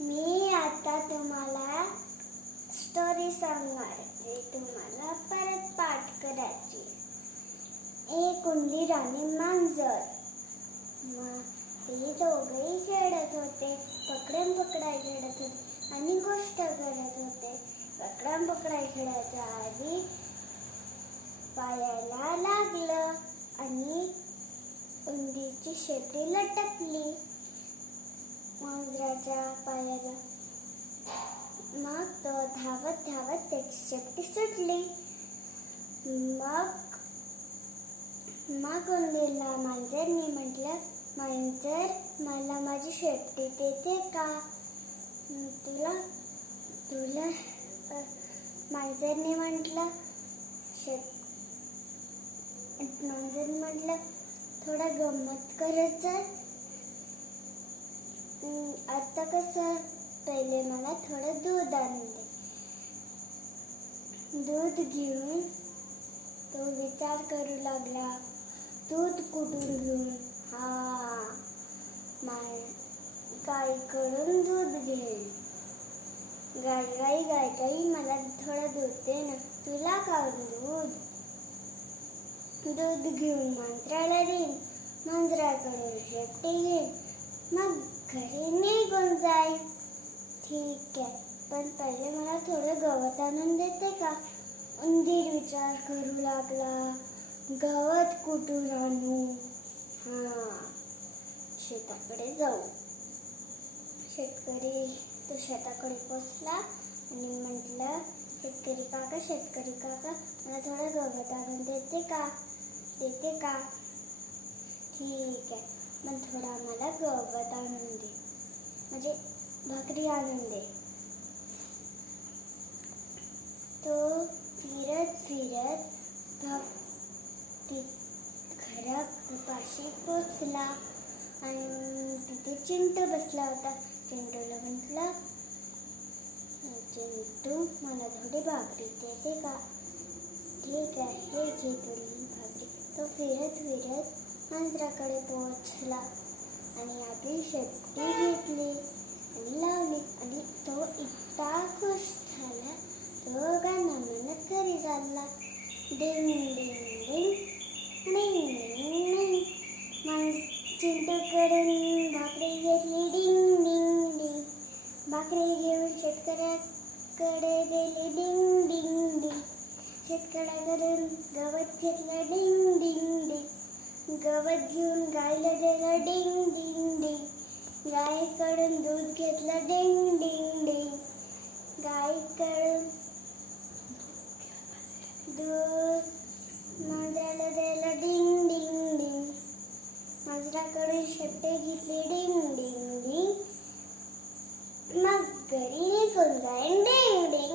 मी आता तुम्हाला स्टोरी सांगणार आहे. तुम्हाला परत पाठ करायची. एक उंदीर आणि मांजर. ते दोघेही खेळत होते. पकडम पकडाई खेळत होते आणि गोष्ट करत होते. पकडम पकडाई खेळायच्या आधी पायाला लागलं आणि उंदीरची शेपटी लटकली मांजराच्या पायाला. मग तो धावत धावत त्याची शेपटी सुटली. मग उंदीरला मांजरने म्हटलं, मांजर मला माझी शेपटी देते का? तुला मांजरने म्हटलं थोडा गंमत करत जा. आता कसं, पहिले मला थोडं दूध आणून दे. दूध घेऊन तो विचार करू लागला, दूध कुठून घेऊन? गाईकडून दूध घेईन. गाई मला थोडं दूध दे ना. तुला का दूध घेऊन मांजराला देईन. मांजराकडून शेपटी घेईन. मग घरी निघून जाईल. ठीक आहे, पण पहिले मला थोडं गवत आणून देते का? उंदीर विचार करू लागला, गवत कुठून आणू? शेताकडे जाऊ. शेताकडे पोचला आणि म्हटलं, शेतकरी काका मला थोडं गवत आणून देते का? ठीक आहे, मग थोडा मला गवत आणून दे, म्हणजे भाकरी आणून दे. तो फिरत घरापाशी पोचला आणि तिथे चिंटू बसला होता. चिंटूला म्हटलं, चिंटू मला थोडी भाकरी देते का? ठीक आहे, हे घे तुझी भाकरी. तो फिरत मांजराकडे पोहोचला आणि आपली शेपटी घेतली आणि लावली आणि तो इतका खुश झाला, तो गाणं म्हणत घरी चालला. डिंग डिंग डिंग डिंग डिंग डिंग. चिंटूकडून भाकरी घेतली. डिंग डिंग डिंग. भाकरी घेऊन शेतकऱ्याकडे गेली. डिंग डिंग डिंग. शेतकऱ्याकडून गवत घेतलं. डिंग डिंग डिंग. गवत घेऊन गायला दिलं. डिंग डिंग डिंग. गायकडून दूध घेतलं. डिंग डिंग डिंग. गायकडून दूध मांजराला दिलं. डिंग डिंग डिंग. मांजराकडून शेपटी घेतली. डिंग डिंग डिंग. मग घरी निघून जाईन. डिंग डिंग.